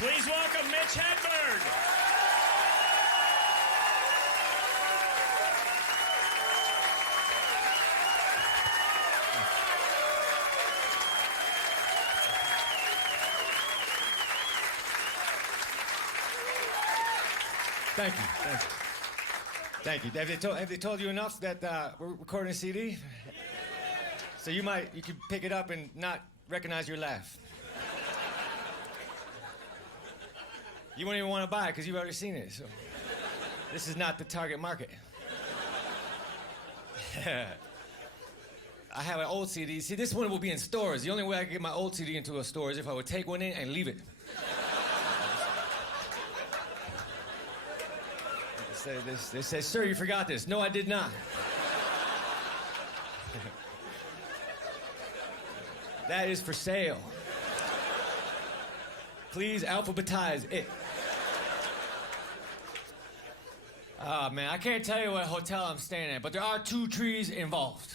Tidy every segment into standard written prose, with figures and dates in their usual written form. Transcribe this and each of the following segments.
Please welcome Mitch Hedberg. Thank you. Thank you. Have they told you enough that we're recording a CD? So you could pick it up and not recognize your laugh. You won't even want to buy it because you've already seen it. So this is not the target market. I have an old CD. See, this one will be in stores. The only way I can get my old CD into a store is if I would take one in and leave it. They say, sir, you forgot this. No, I did not. That is for sale. Please alphabetize it. Oh, man, I can't tell you what hotel I'm staying at, but there are 2 trees involved.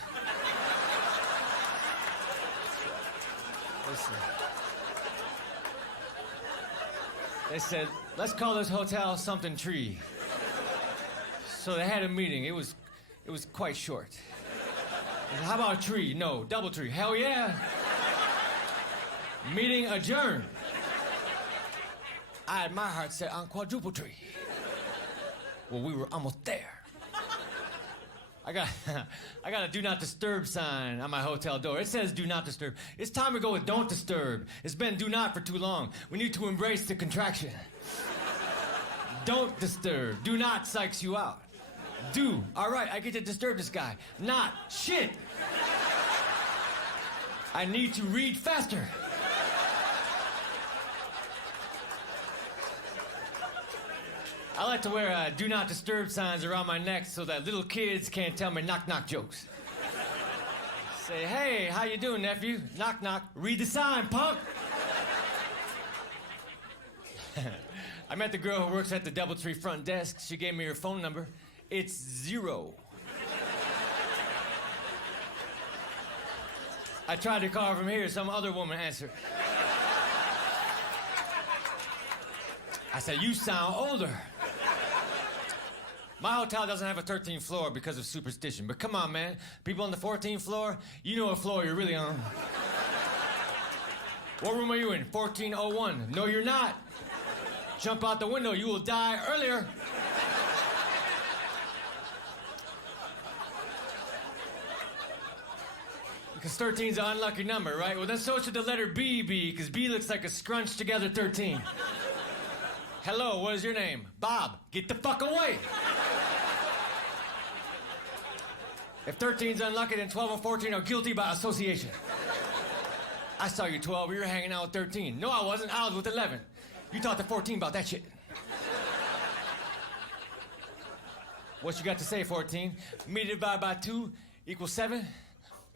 Listen. They said, let's call this hotel something tree. So they had a meeting. It was quite short. They said, how about a tree? No. Double tree. Hell yeah. Meeting adjourned. I had my heart set on quadruple tree. Well, we were almost there. I got a do not disturb sign on my hotel door. It says do not disturb. It's time to go with don't disturb. It's been do not for too long. We need to embrace the contraction. Don't disturb. Do not psychs you out. Do. All right, I get to disturb this guy. Not. Shit. I need to read faster. I like to wear do not disturb signs around my neck so that little kids can't tell me knock-knock jokes. Say, hey, how you doing, nephew? Knock-knock. Read the sign, punk. I met the girl who works at the DoubleTree front desk. She gave me her phone number. It's 0. I tried to call her from here. Some other woman answered. I said, you sound older. My hotel doesn't have a 13th floor because of superstition. But come on, man. People on the 14th floor, you know what floor you're really on. What room are you in? 1401. No, you're not. Jump out the window. You will die earlier. Because 13's an unlucky number, right? Well, then so should the letter B be, because B looks like a scrunched together 13. Hello, what is your name? Bob. Get the fuck away. If 13's unlucky, then 12 and 14 are guilty by association. I saw you 12, you were hanging out with 13. No, I wasn't, I was with 11. You talked to 14 about that shit. What you got to say, 14? Me divided by 2 equals 7?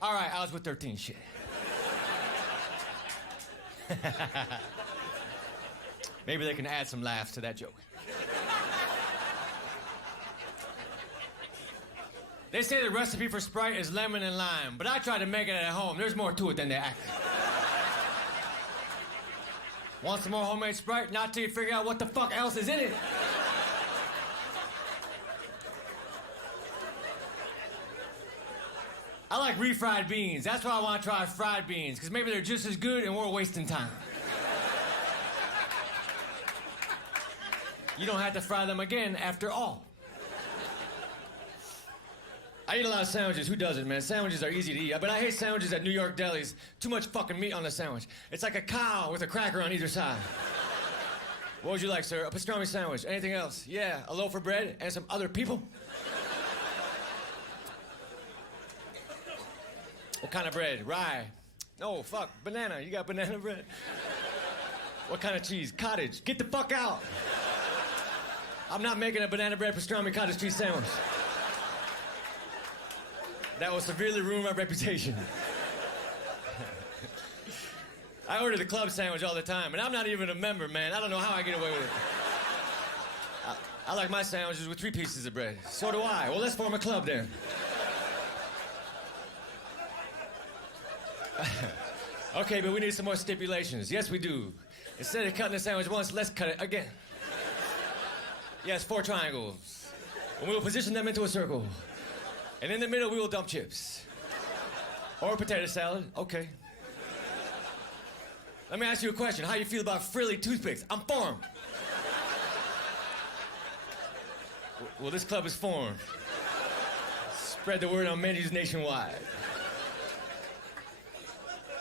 All right, I was with 13, shit. Maybe they can add some laughs to that joke. They say the recipe for Sprite is lemon and lime, but I tried to make it at home. There's more to it than they act. Want some more homemade Sprite? Not till you figure out what the fuck else is in it. I like refried beans. That's why I want to try fried beans, because maybe they're just as good and we're wasting time. You don't have to fry them again after all. I eat a lot of sandwiches. Who doesn't, man? Sandwiches are easy to eat. But I hate sandwiches at New York delis. Too much fucking meat on the sandwich. It's like a cow with a cracker on either side. What would you like, sir? A pastrami sandwich. Anything else? Yeah, a loaf of bread and some other people. What kind of bread? Rye. No, fuck. Banana. You got banana bread? What kind of cheese? Cottage. Get the fuck out. I'm not making a banana bread pastrami cottage cheese sandwich. That will severely ruin my reputation. I order the club sandwich all the time, and I'm not even a member, man. I don't know how I get away with it. I like my sandwiches with 3 pieces of bread. So do I. Well, let's form a club then. Okay, but we need some more stipulations. Yes, we do. Instead of cutting the sandwich once, let's cut it again. Yes, 4 triangles. And we will position them into a circle. And in the middle, we will dump chips. Or a potato salad, okay. Let me ask you a question. How you feel about frilly toothpicks? I'm for 'em. Well, this club is formed. Spread the word on menus nationwide.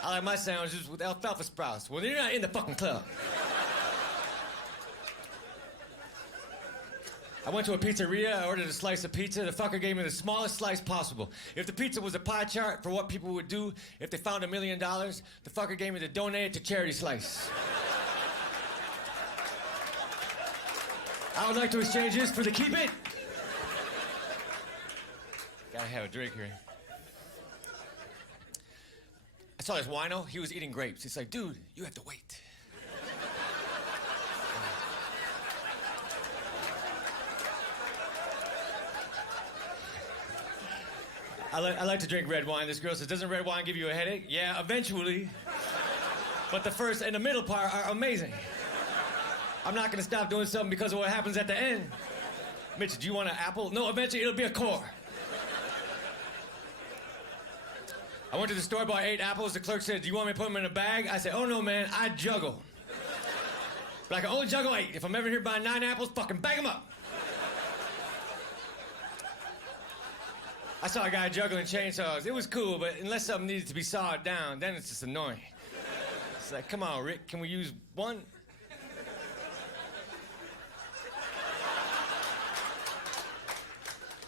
I like my sandwiches with alfalfa sprouts. Well, you're not in the fucking club. I went to a pizzeria, I ordered a slice of pizza. The fucker gave me the smallest slice possible. If the pizza was a pie chart for what people would do if they found $1 million, the fucker gave me the donate it to charity slice. I would like to exchange this for the keep it. Gotta have a drink here. I saw this wino, he was eating grapes. He's like, dude, you have to wait. I like to drink red wine. This girl says, doesn't red wine give you a headache? Yeah, eventually. But the first and the middle part are amazing. I'm not gonna stop doing something because of what happens at the end. Mitch, do you want an apple? No, eventually it'll be a core. I went to the store, bought 8 apples. The clerk said, do you want me to put them in a bag? I said, oh no, man, I juggle. But I can only juggle 8. If I'm ever here buying 9 apples, fucking bag them up. I saw a guy juggling chainsaws. It was cool, but unless something needed to be sawed down, then it's just annoying. It's like, come on, Rick, can we use one?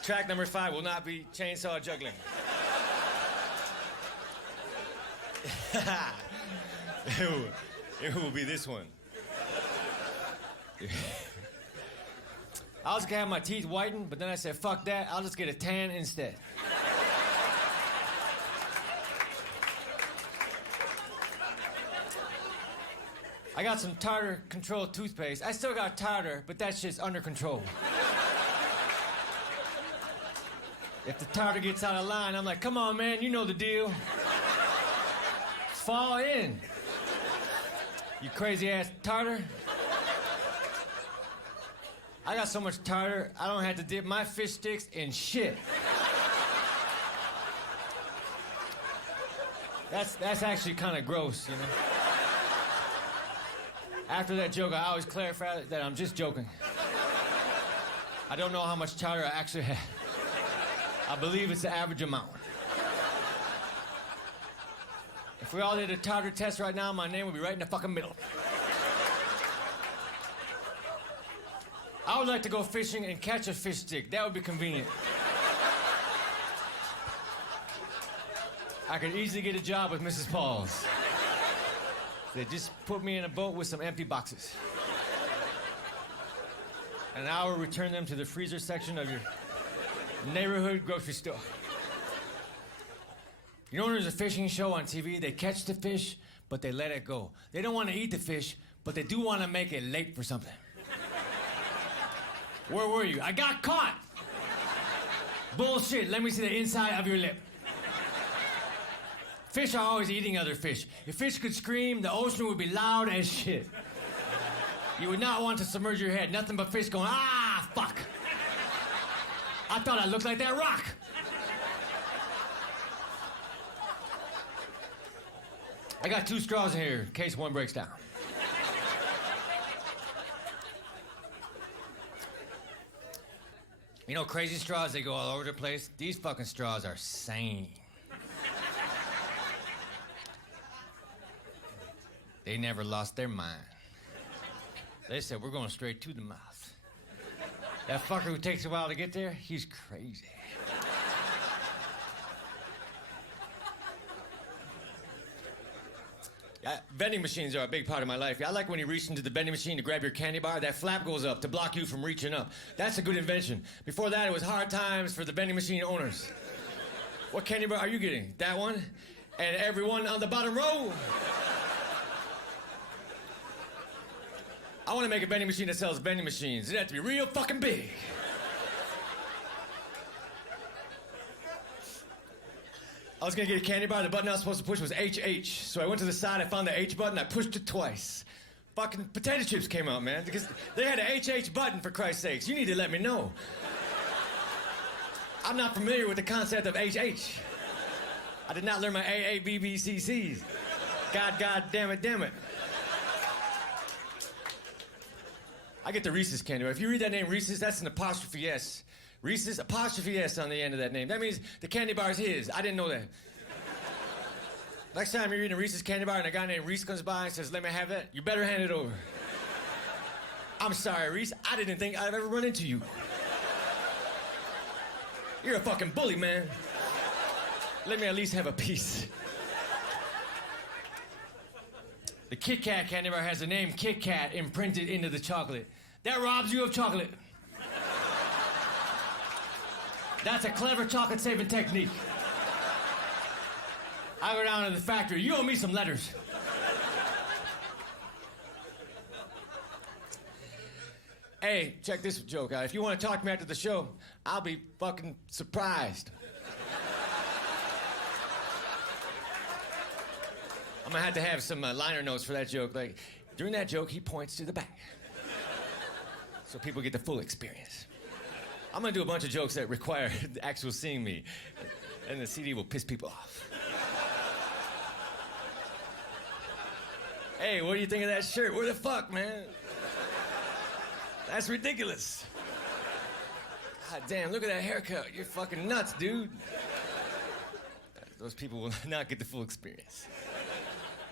Track number 5 will not be chainsaw juggling. It will be this one. I was gonna have my teeth whitened, but then I said, fuck that, I'll just get a tan instead. I got some tartar control toothpaste. I still got tartar, but that shit's under control. If the tartar gets out of line, I'm like, come on, man, you know the deal. Fall in. You crazy ass tartar. I got so much tartar, I don't have to dip my fish sticks in shit. That's actually kind of gross, you know? After that joke, I always clarify that I'm just joking. I don't know how much tartar I actually have. I believe it's the average amount. If we all did a tartar test right now, my name would be right in the fucking middle. I would like to go fishing and catch a fish stick. That would be convenient. I could easily get a job with Mrs. Paul's. They just put me in a boat with some empty boxes. And I will return them to the freezer section of your neighborhood grocery store. You know when there's a fishing show on TV, they catch the fish, but they let it go. They don't want to eat the fish, but they do want to make it late for something. Where were you? I got caught! Bullshit, let me see the inside of your lip. Fish are always eating other fish. If fish could scream, the ocean would be loud as shit. You would not want to submerge your head. Nothing but fish going, ah, fuck. I thought I looked like that rock. I got 2 straws in here in case one breaks down. You know, crazy straws, they go all over the place. These fucking straws are sane. They never lost their mind. They said, we're going straight to the mouth. That fucker who takes a while to get there, he's crazy. Vending machines are a big part of my life. I like when you reach into the vending machine to grab your candy bar, that flap goes up to block you from reaching up. That's a good invention. Before that, it was hard times for the vending machine owners. What candy bar are you getting? That one? And everyone on the bottom row? I want to make a vending machine that sells vending machines. It has to be real fucking big. I was gonna get a candy bar. The button I was supposed to push was HH. So I went to the side, I found the H button, I pushed it twice. fucking potato chips came out, man. Because they had a HH button, for Christ's sakes. You need to let me know. I'm not familiar with the concept of HH. I did not learn my AABBCCs. God damn it. I get the Reese's candy bar. If you read that name Reese's, that's an apostrophe S. Reese's, apostrophe S on the end of that name. That means the candy bar is his. I didn't know that. Next time you're eating a Reese's candy bar and a guy named Reese comes by and says, let me have that, you better hand it over. I'm sorry, Reese. I didn't think I'd ever run into you. You're a fucking bully, man. Let me at least have a piece. The Kit Kat candy bar has the name Kit Kat imprinted into the chocolate. That robs you of chocolate. That's a clever chocolate-saving technique. I go down to the factory. You owe me some letters. Hey, check this joke out. If you want to talk to me after the show, I'll be fucking surprised. I'm gonna have to have some liner notes for that joke. Like, during that joke, he points to the back. So people get the full experience. I'm gonna do a bunch of jokes that require the actual seeing me. And the CD will piss people off. Hey, what do you think of that shirt? Where the fuck, man? That's ridiculous. God damn, look at that haircut. You're fucking nuts, dude. Those people will not get the full experience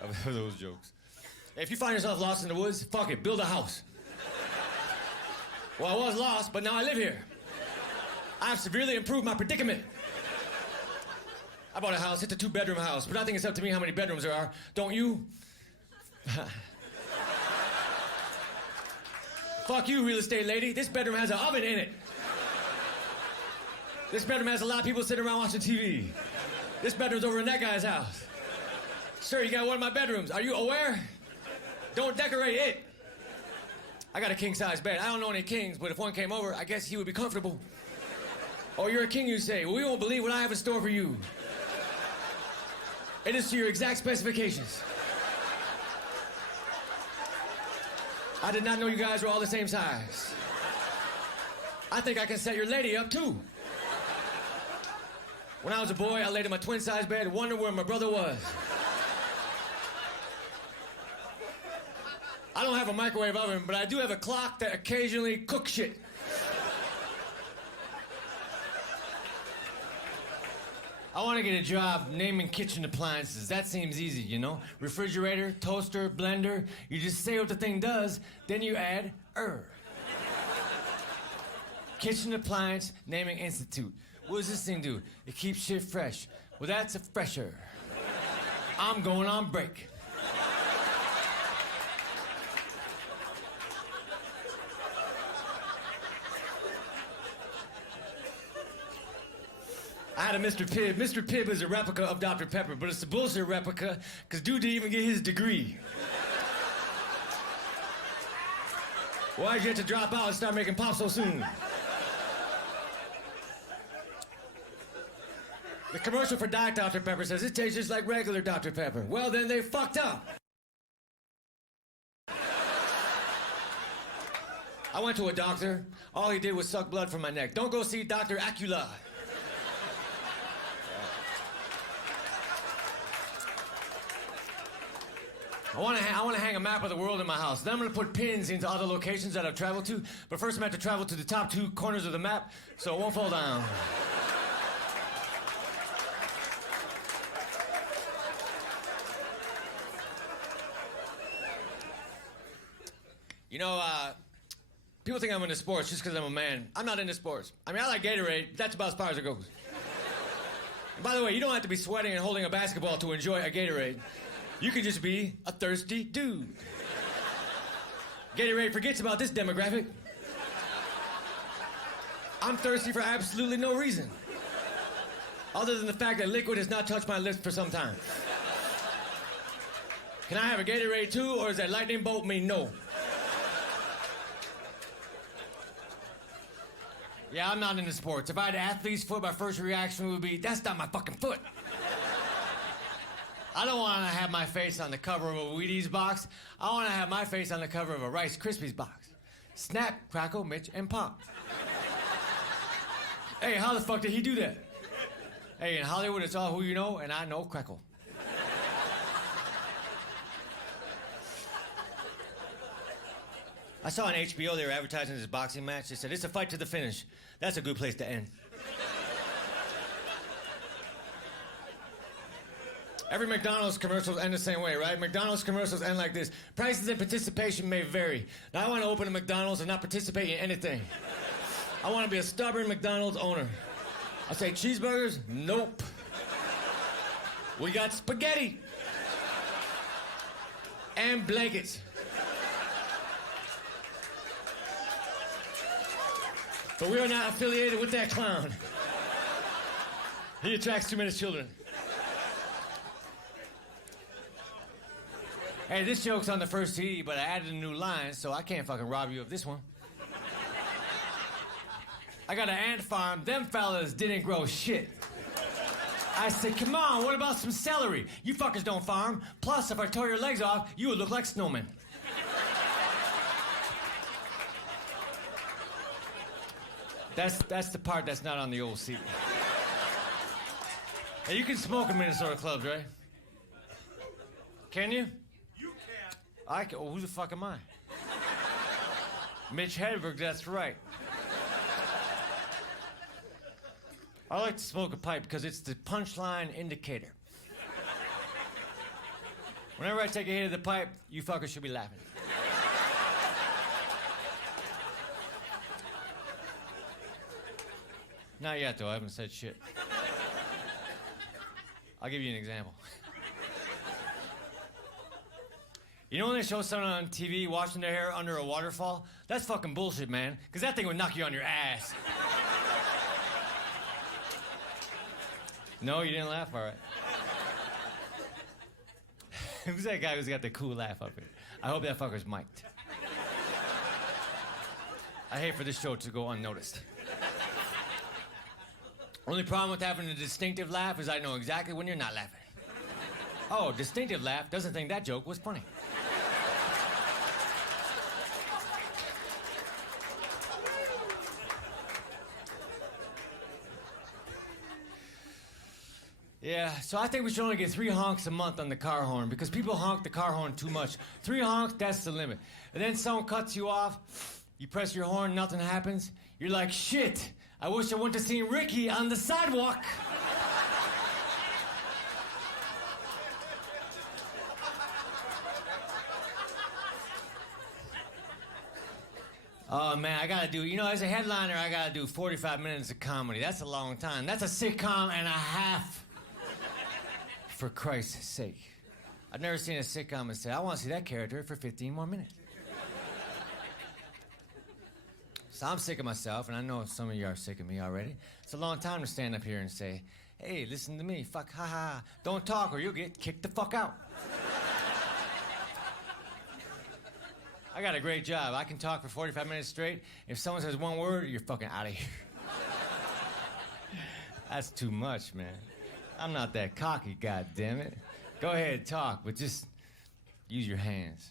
of those jokes. Hey, if you find yourself lost in the woods, fuck it, build a house. Well, I was lost, but now I live here. I've severely improved my predicament. I bought a house, it's a 2-bedroom house, but I think it's up to me how many bedrooms there are. Don't you? Fuck you, real estate lady. This bedroom has an oven in it. This bedroom has a lot of people sitting around watching TV. This bedroom's over in that guy's house. Sir, you got one of my bedrooms. Are you aware? Don't decorate it. I got a king-size bed. I don't know any kings, but if one came over, I guess he would be comfortable. Oh, you're a king, you say? Well, we won't believe what I have in store for you. It is to your exact specifications. I did not know you guys were all the same size. I think I can set your lady up, too. When I was a boy, I laid in my twin-size bed, wondering where my brother was. I don't have a microwave oven, but I do have a clock that occasionally cooks shit. I want to get a job naming kitchen appliances. That seems easy, you know? Refrigerator, toaster, blender. You just say what the thing does, then you add Kitchen Appliance Naming Institute. What does this thing do? It keeps shit fresh. Well, that's a fresher. I'm going on break. I had a Mr. Pibb. Mr. Pibb is a replica of Dr. Pepper, but it's a bullshit replica, because dude didn't even get his degree. Why'd you have to drop out and start making pop so soon? The commercial for Diet Dr. Pepper says it tastes just like regular Dr. Pepper. Well, then they fucked up. I went to a doctor. All he did was suck blood from my neck. Don't go see Dr. Acula. I want to hang a map of the world in my house. Then I'm going to put pins into other locations that I've traveled to. But first I'm going to have to travel to the top 2 corners of the map so it won't fall down. You know, people think I'm into sports just because I'm a man. I'm not into sports. I mean, I like Gatorade, but that's about as far as it goes. And by the way, you don't have to be sweating and holding a basketball to enjoy a Gatorade. You can just be a thirsty dude. Gatorade forgets about this demographic. I'm thirsty for absolutely no reason. Other than the fact that liquid has not touched my lips for some time. Can I have a Gatorade too, or does that lightning bolt mean no? Yeah, I'm not into sports. If I had athlete's foot, my first reaction would be, that's not my fucking foot. I don't want to have my face on the cover of a Wheaties box. I want to have my face on the cover of a Rice Krispies box. Snap, crackle, Mitch, and pop. Hey, how the fuck did he do that? Hey, in Hollywood, it's all who you know, and I know crackle. I saw on HBO they were advertising this boxing match. They said, it's a fight to the finish. That's a good place to end. Every McDonald's commercials end the same way, right? McDonald's commercials end like this. Prices and participation may vary. Now, I want to open a McDonald's and not participate in anything. I want to be a stubborn McDonald's owner. I say, cheeseburgers? Nope. We got spaghetti. And blankets. But we are not affiliated with that clown. He attracts too many children. Hey, this joke's on the first CD, but I added a new line, so I can't fucking rob you of this one. I got an ant farm. Them fellas didn't grow shit. I said, come on, what about some celery? You fuckers don't farm. Plus, if I tore your legs off, you would look like snowmen. That's the part that's not on the old seat. Hey, you can smoke in Minnesota clubs, right? Can you? You can. I can. Oh, who the fuck am I? Mitch Hedberg, that's right. I like to smoke a pipe because it's the punchline indicator. Whenever I take a hit of the pipe, you fuckers should be laughing. Not yet, though. I haven't said shit. I'll give you an example. You know when they show someone on TV washing their hair under a waterfall? That's fucking bullshit, man. Because that thing would knock you on your ass. No, you didn't laugh? All right. Who's that guy who's got the cool laugh up here? I hope that fucker's mic'd. I hate for this show to go unnoticed. Only problem with having a distinctive laugh is I know exactly when you're not laughing. Oh, distinctive laugh doesn't think that joke was funny. Yeah, so I think we should only get 3 honks a month on the car horn because people honk the car horn too much. 3 honks, that's the limit. And then someone cuts you off, you press your horn, nothing happens. You're like, shit, I wish I went to see Ricky on the sidewalk. Oh, man, I gotta do, as a headliner, I gotta do 45 minutes of comedy. That's a long time. That's a sitcom and a half. For Christ's sake. I've never seen a sitcom and say, I want to see that character for 15 more minutes. So I'm sick of myself, and I know some of you are sick of me already. It's a long time to stand up here and say, hey, listen to me, fuck, ha ha. Don't talk or you'll get kicked the fuck out. I got a great job. I can talk for 45 minutes straight. If someone says one word, you're fucking out of here. That's too much, man. I'm not that cocky, goddammit. Go ahead, talk, but just use your hands.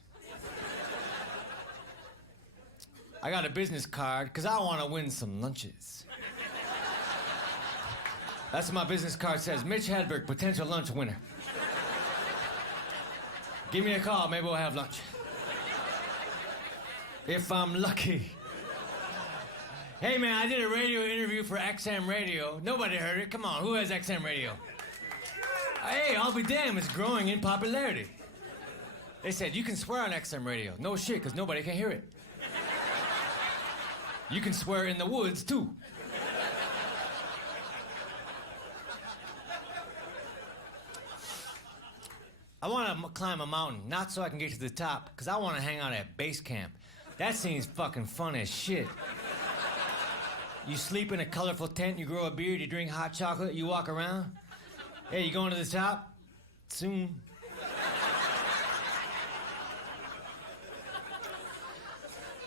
I got a business card because I want to win some lunches. That's what my business card says. Mitch Hedberg, potential lunch winner. Give me a call, maybe we'll have lunch. If I'm lucky. Hey, man, I did a radio interview for XM Radio. Nobody heard it. Come on, who has XM Radio? Hey, I'll be damned, it's growing in popularity. They said, you can swear on XM Radio. No shit, because nobody can hear it. You can swear in the woods, too. I want to climb a mountain, not so I can get to the top, because I want to hang out at base camp. That seems fucking fun as shit. You sleep in a colorful tent, you grow a beard, you drink hot chocolate, you walk around. Hey, you going to the top? Soon.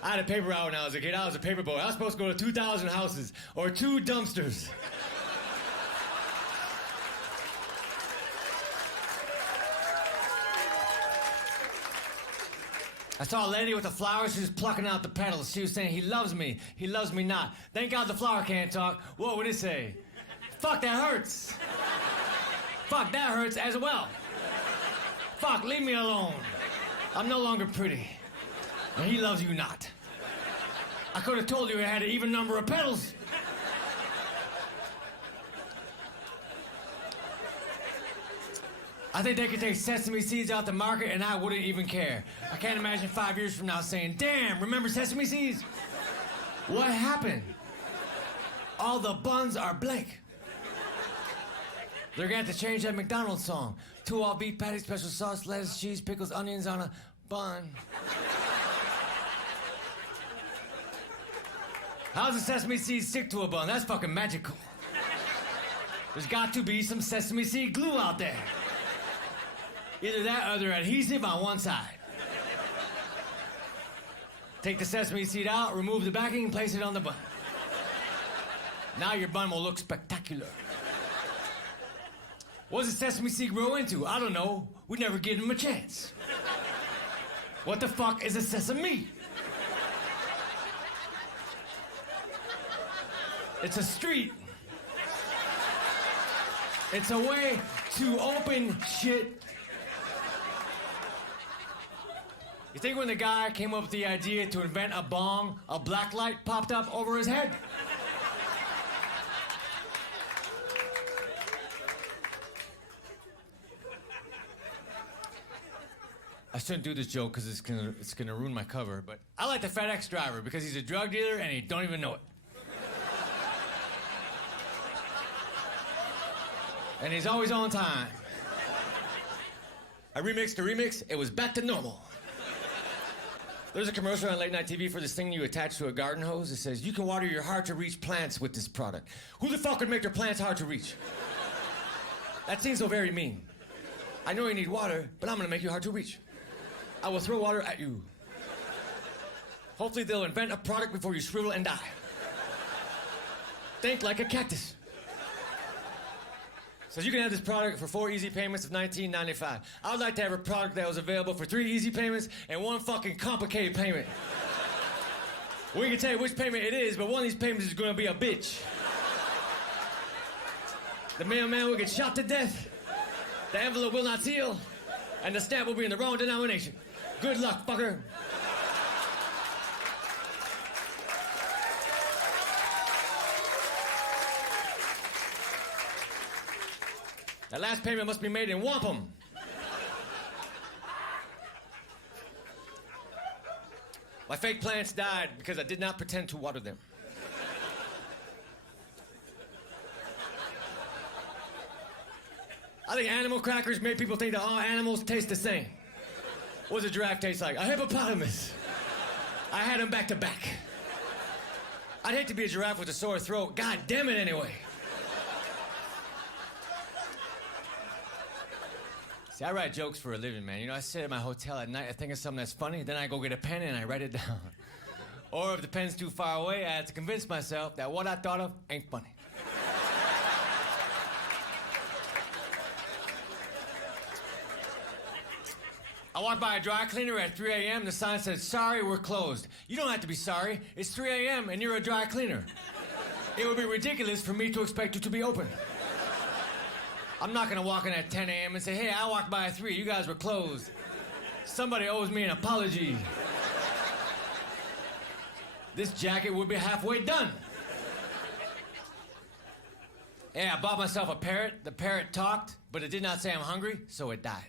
I had a paper route when I was a kid. I was a paper boy. I was supposed to go to 2,000 houses or 2 dumpsters. I saw a lady with a flower. She was plucking out the petals. She was saying, he loves me not. Thank God the flower can't talk. What would it say? Fuck, that hurts. Fuck, that hurts as well. Fuck, leave me alone. I'm no longer pretty. And he loves you not. I could have told you it had an even number of petals. I think they could take sesame seeds out the market and I wouldn't even care. I can't imagine 5 years from now saying, damn, remember sesame seeds? What happened? All the buns are blank. They're going to have to change that McDonald's song. 2 all beef patties, special sauce, lettuce, cheese, pickles, onions on a bun. How does a sesame seed stick to a bun? That's fucking magical. There's got to be some sesame seed glue out there. Either that or they're adhesive on one side. Take the sesame seed out, remove the backing, and place it on the bun. Now your bun will look spectacular. What does a sesame seed grow into? I don't know. We never give him a chance. What the fuck is a sesame? It's a street. It's a way to open shit. You think when the guy came up with the idea to invent a bong, a black light popped up over his head? I shouldn't do this joke because it's gonna ruin my cover, but I like the FedEx driver because he's a drug dealer and he don't even know it. And he's always on time. I remixed the remix, it was back to normal. There's a commercial on late night TV for this thing you attach to a garden hose. It says, you can water your hard-to-reach plants with this product. Who the fuck would make their plants hard to reach? That seems so very mean. I know you need water, but I'm gonna make you hard to reach. I will throw water at you. Hopefully they'll invent a product before you shrivel and die. Think like a cactus. So you can have this product for 4 easy payments of $19.95. I would like to have a product that was available for 3 easy payments and 1 fucking complicated payment. We can tell you which payment it is, but one of these payments is gonna be a bitch. The mailman will get shot to death, the envelope will not seal, and the stamp will be in the wrong denomination. Good luck, fucker. That last payment must be made in wampum. My fake plants died because I did not pretend to water them. I think animal crackers made people think that all animals taste the same. What does a giraffe taste like? A hippopotamus. I had them back to back. I'd hate to be a giraffe with a sore throat. God damn it anyway. See, I write jokes for a living, man. You know, I sit at my hotel at night, I think of something that's funny, then I go get a pen and I write it down. Or if the pen's too far away, I have to convince myself that what I thought of ain't funny. I walked by a dry cleaner at 3 a.m. The sign said, sorry, we're closed. You don't have to be sorry. It's 3 a.m. and you're a dry cleaner. It would be ridiculous for me to expect you to be open. I'm not gonna walk in at 10 a.m. and say, hey, I walked by at 3, you guys were closed. Somebody owes me an apology. This jacket would be halfway done. Yeah, I bought myself a parrot. The parrot talked, but it did not say I'm hungry, so it died.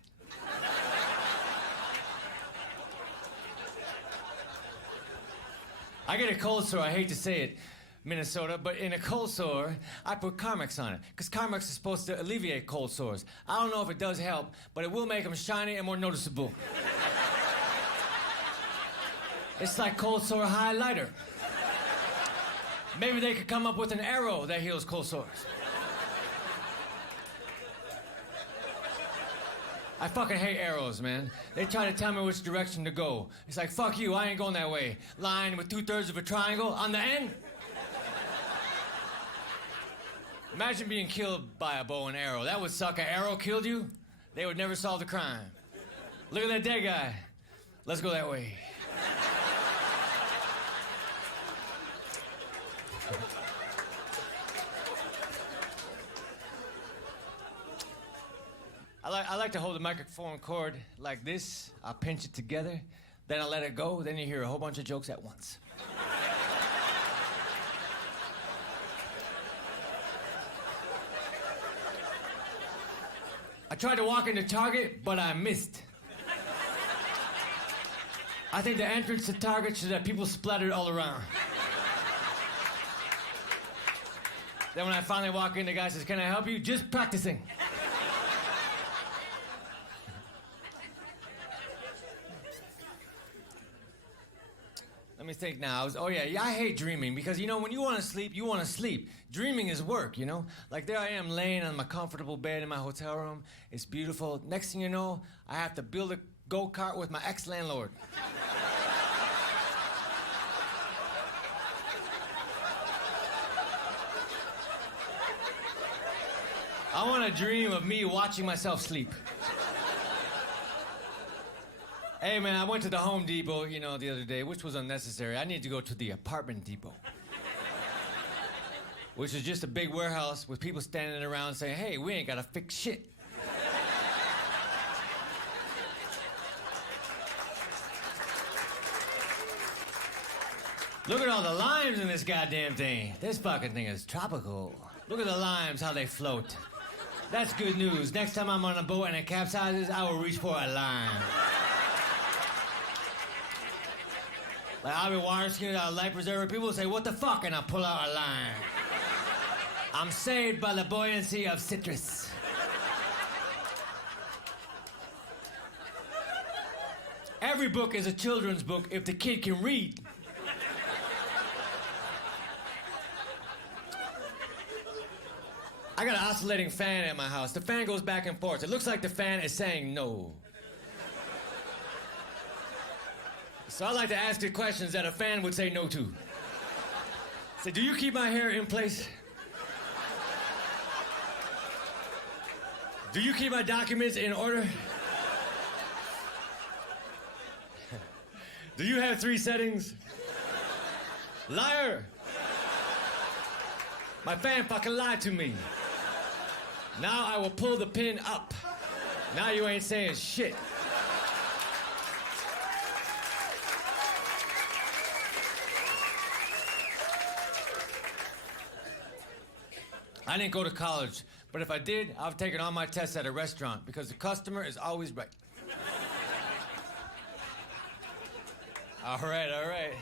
I get a cold sore, I hate to say it, Minnesota, but in a cold sore, I put Carmex on it, because Carmex is supposed to alleviate cold sores. I don't know if it does help, but it will make them shiny and more noticeable. It's like cold sore highlighter. Maybe they could come up with an arrow that heals cold sores. I fucking hate arrows, man. They try to tell me which direction to go. It's like, fuck you, I ain't going that way. Line with 2/3 of a triangle on the end. Imagine being killed by a bow and arrow. That would suck. An arrow killed you, they would never solve the crime. Look at that dead guy. Let's go that way. I like to hold the microphone cord like this. I pinch it together, then I let it go, then you hear a whole bunch of jokes at once. I tried to walk into Target, but I missed. I think the entrance to Target should have people splattered all around. Then when I finally walk in, the guy says, "Can I help you?" "Just practicing." Let me think now. I hate dreaming because, you know, when you want to sleep, you want to sleep. Dreaming is work, you know? Like, there I am laying on my comfortable bed in my hotel room. It's beautiful. Next thing you know, I have to build a go-kart with my ex-landlord. I want to dream of me watching myself sleep. Hey, man, I went to the Home Depot, you know, the other day, which was unnecessary. I need to go to the Apartment Depot, which is just a big warehouse with people standing around saying, "Hey, we ain't got to fix shit." Look at all the limes in this goddamn thing. This fucking thing is tropical. Look at the limes, how they float. That's good news. Next time I'm on a boat and it capsizes, I will reach for a lime. Like, I'll be water skiing out a life preserver. People will say, "What the fuck?" And I'll pull out a lime. I'm saved by the buoyancy of citrus. Every book is a children's book if the kid can read. I got an oscillating fan at my house. The fan goes back and forth. It looks like the fan is saying no. So I like to ask the questions that a fan would say no to. Say, "Do you keep my hair in place? Do you keep my documents in order? Do you have 3 settings? Liar! My fan fucking lied to me. Now I will pull the pin up. Now you ain't saying shit." I didn't go to college, but if I did, I've taken all my tests at a restaurant because the customer is always right. All right.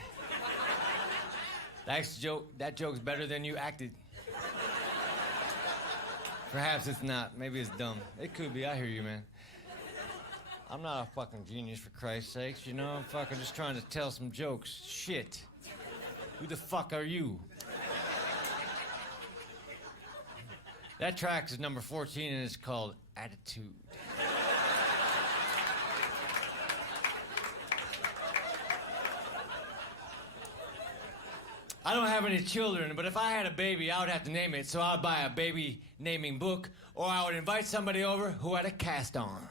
That joke's better than you acted. Perhaps it's not. Maybe it's dumb. It could be. I hear you, man. I'm not a fucking genius, for Christ's sakes, you know? I'm fucking just trying to tell some jokes. Shit. Who the fuck are you? That track is number 14, and it's called Attitude. I don't have any children, but if I had a baby, I would have to name it, so I would buy a baby naming book, or I would invite somebody over who had a cast on.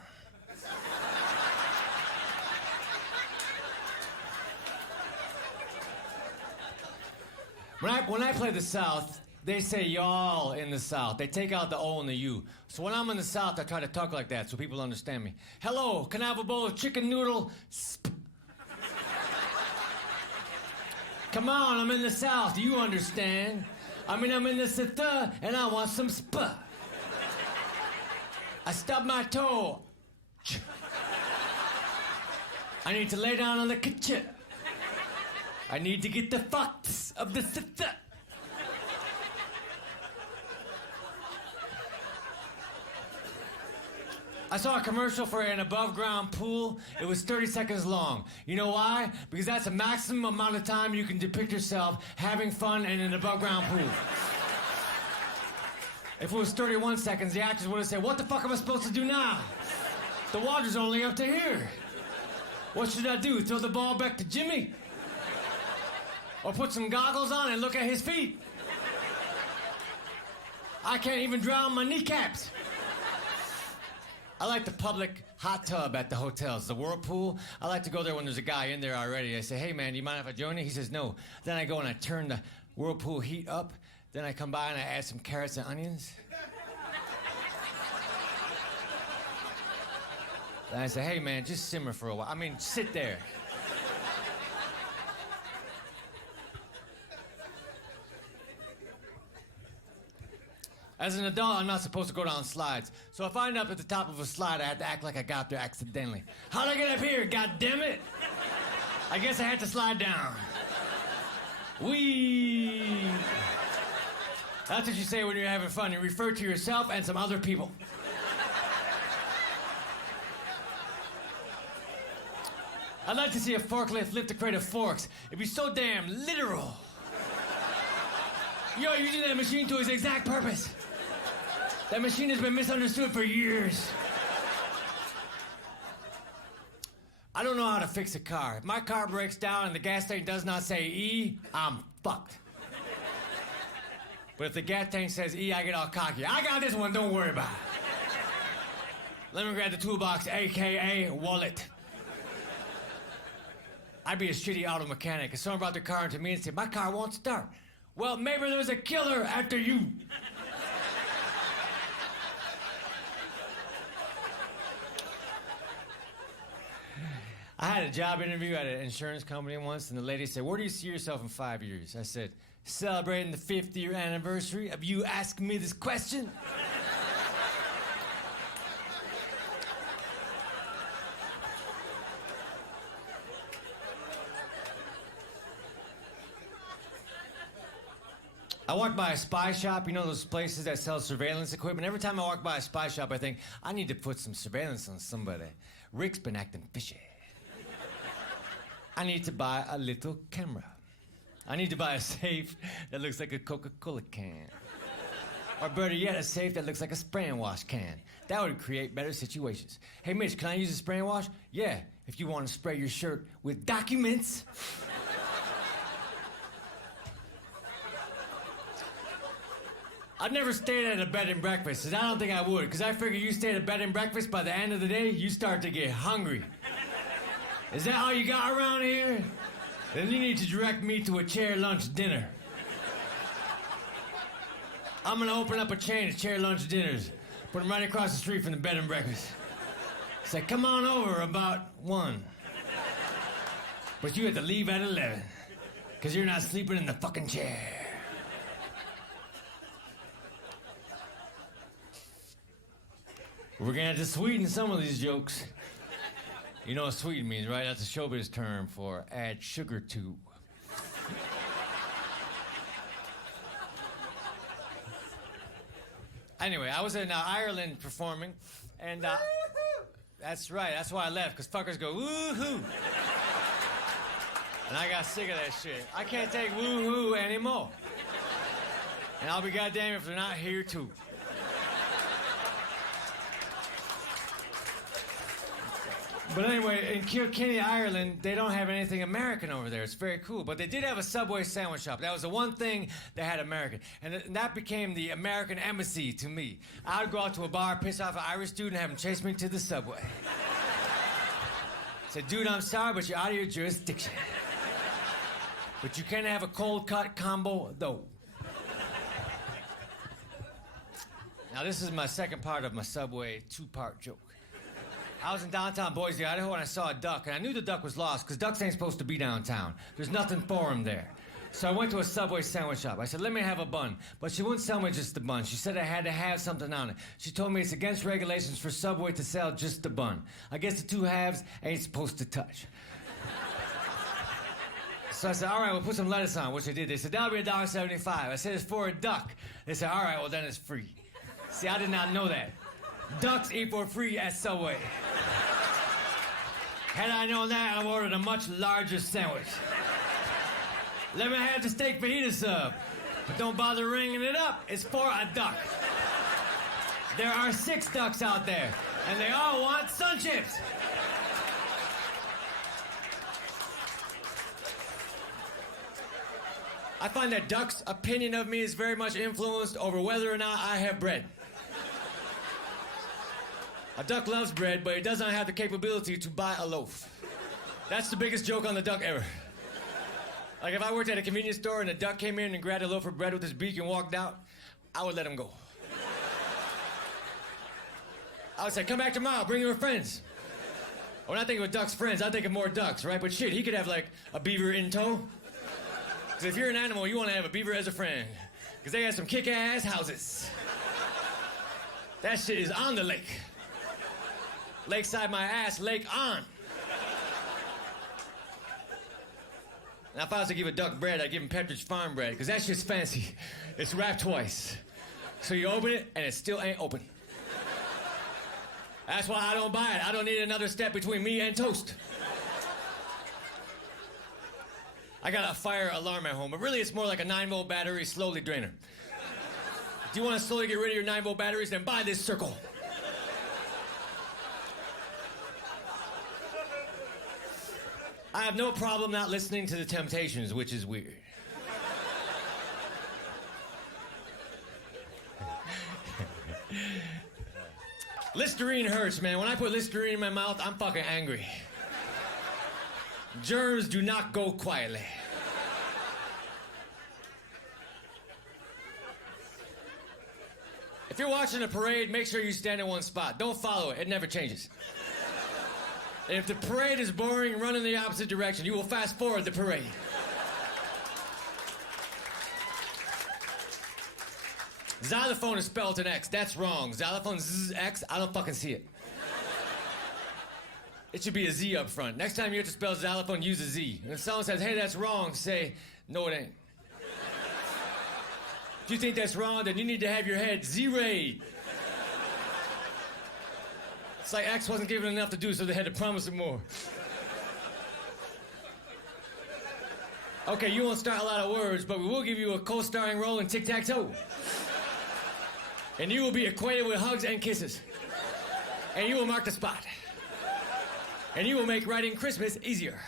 When I play the South, they say y'all in the South. They take out the O and the U. So when I'm in the South, I try to talk like that so people understand me. "Hello, can I have a bowl of chicken noodle? Come on, I'm in the South, you understand? I'm in the South, and I want some I stubbed my toe. I need to lay down on the kitchen. I need to get the facts of the South. I saw a commercial for an above-ground pool. It was 30 seconds long. You know why? Because that's the maximum amount of time you can depict yourself having fun in an above-ground pool. If it was 31 seconds, the actors would have said, "What the fuck am I supposed to do now? The water's only up to here. What should I do, throw the ball back to Jimmy? Or put some goggles on and look at his feet? I can't even drown my kneecaps." I like the public hot tub at the hotels, the whirlpool. I like to go there when there's a guy in there already. I say, hey, man, do you mind if I join you? He says, no. Then I go and I turn the whirlpool heat up. Then I come by and I add some carrots and onions. Then I say, hey, man, just simmer for a while. I mean, sit there. As an adult, I'm not supposed to go down slides. So if I end up at the top of a slide, I have to act like I got up there accidentally. How'd I get up here, goddammit? I guess I had to slide down. Whee! That's what you say when you're having fun. You refer to yourself and some other people. I'd like to see a forklift lift a crate of forks. It'd be so damn literal. You're using that machine to its exact purpose. That machine has been misunderstood for years. I don't know how to fix a car. If my car breaks down and the gas tank does not say E, I'm fucked. But if the gas tank says E, I get all cocky. I got this one, don't worry about it. Let me grab the toolbox, AKA wallet. I'd be a shitty auto mechanic. If someone brought their car into me and said, my car won't start. Well, maybe there was a killer after you. I had a job interview at an insurance company once, and the lady said, where do you see yourself in 5 years? I said, celebrating the 50th anniversary of you asking me this question. I walked by a spy shop, you know those places that sell surveillance equipment? Every time I walk by a spy shop, I think, I need to put some surveillance on somebody. Rick's been acting fishy. I need to buy a little camera. I need to buy a safe that looks like a Coca-Cola can. Or better yet, a safe that looks like a spray and wash can. That would create better situations. Hey, Mitch, can I use a spray and wash? Yeah, if you want to spray your shirt with documents. I've never stayed at a bed and breakfast, and I don't think I would, because I figure you stay at a bed and breakfast, by the end of the day, you start to get hungry. Is that all you got around here? Then you need to direct me to a chair lunch dinner. I'm gonna open up a chain of chair lunch dinners, put them right across the street from the bed and breakfast. Say, come on over about 1. But you have to leave at 11, because you're not sleeping in the fucking chair. We're gonna have to sweeten some of these jokes. You know what sweeten means, right? That's a showbiz term for add sugar to. Anyway, I was in Ireland performing, and that's right, that's why I left, because fuckers go woo-hoo. And I got sick of that shit. I can't take woo-hoo anymore. And I'll be goddamn if they're not here too. But anyway, in Kilkenny, Ireland, they don't have anything American over there. It's very cool. But they did have a Subway sandwich shop. That was the one thing that had American. And that became the American embassy to me. I would go out to a bar, piss off an Irish dude, and have him chase me to the Subway. Say, dude, I'm sorry, but you're out of your jurisdiction. But you can have a cold cut combo, though. Now, this is my second part of my Subway 2-part joke. I was in downtown Boise, Idaho, and I saw a duck, and I knew the duck was lost, because ducks ain't supposed to be downtown. There's nothing for them there. So I went to a Subway sandwich shop. I said, let me have a bun. But she wouldn't sell me just the bun. She said I had to have something on it. She told me it's against regulations for Subway to sell just the bun. I guess the 2 halves ain't supposed to touch. So I said, all right, we'll put some lettuce on, which they did. They said, that'll be $1.75. I said, it's for a duck. They said, all right, well, then it's free. See, I did not know that. Ducks eat for free at Subway. Had I known that, I ordered a much larger sandwich. Let me have the steak fajita sub. But don't bother ringing it up. It's for a duck. There are 6 ducks out there, and they all want sun chips. I find that ducks' opinion of me is very much influenced over whether or not I have bread. A duck loves bread, but it does not have the capability to buy a loaf. That's the biggest joke on the duck ever. Like if I worked at a convenience store and a duck came in and grabbed a loaf of bread with his beak and walked out, I would let him go. I would say, come back tomorrow, bring your friends. When I think of a duck's friends, I think of more ducks, right? But shit, he could have like a beaver in tow. Because if you're an animal, you want to have a beaver as a friend. Because they have some kick-ass houses. That shit is on the lake. Lakeside my ass, lake on. Now, if I was to give a duck bread, I'd give him Pepperidge Farm bread, because that shit's fancy. It's wrapped twice. So you open it, and it still ain't open. That's why I don't buy it. I don't need another step between me and toast. I got a fire alarm at home, but really it's more like a 9-volt battery slowly drainer. Do you want to slowly get rid of your 9-volt batteries? Then buy this circle. I have no problem not listening to the Temptations, which is weird. Listerine hurts, man. When I put Listerine in my mouth, I'm fucking angry. Germs do not go quietly. If you're watching a parade, make sure you stand in one spot. Don't follow it. It never changes. And if the parade is boring, run in the opposite direction. You will fast forward the parade. Xylophone is spelled with an X. That's wrong. Xylophone Z-X, I don't fucking see it. It should be a Z up front. Next time you have to spell xylophone, use a Z. And if someone says, hey, that's wrong, say, no, it ain't. If you think that's wrong, then you need to have your head Z-rayed. It's like X wasn't given enough to do, so they had to promise him more. Okay, you won't start a lot of words, but we will give you a co-starring role in Tic-Tac-Toe. And you will be acquainted with hugs and kisses. And you will mark the spot. And you will make writing Christmas easier.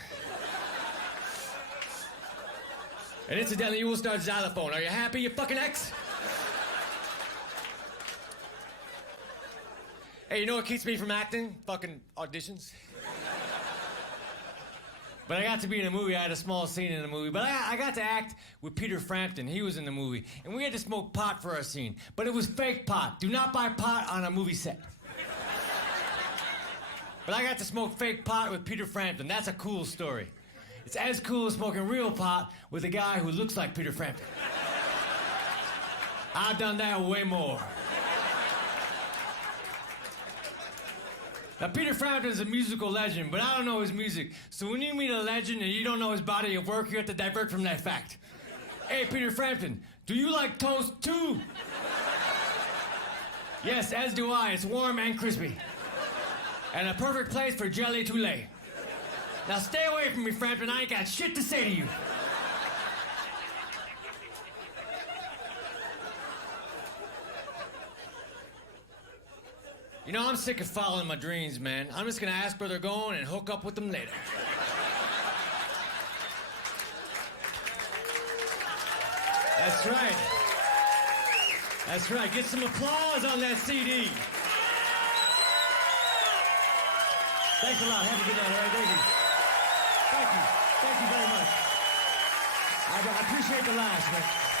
And incidentally, you will start xylophone. Are you happy, you fucking X? Hey, you know what keeps me from acting? Fucking auditions. But I got to be in a movie. I had a small scene in the movie. But I got to act with Peter Frampton. He was in the movie. And we had to smoke pot for our scene. But it was fake pot. Do not buy pot on a movie set. But I got to smoke fake pot with Peter Frampton. That's a cool story. It's as cool as smoking real pot with a guy who looks like Peter Frampton. I've done that way more. Now, Peter Frampton is a musical legend, but I don't know his music. So when you meet a legend and you don't know his body of work, you have to divert from that fact. Hey, Peter Frampton, do you like toast too? Yes, as do I. It's warm and crispy. And a perfect place for jelly to lay. Now stay away from me, Frampton. I ain't got shit to say to you. You know, I'm sick of following my dreams, man. I'm just gonna ask where they're going and hook up with them later. That's right. That's right. Get some applause on that CD. Thanks a lot. Have a good night, all right? Thank you. Thank you. Thank you very much. I appreciate the laughs, man.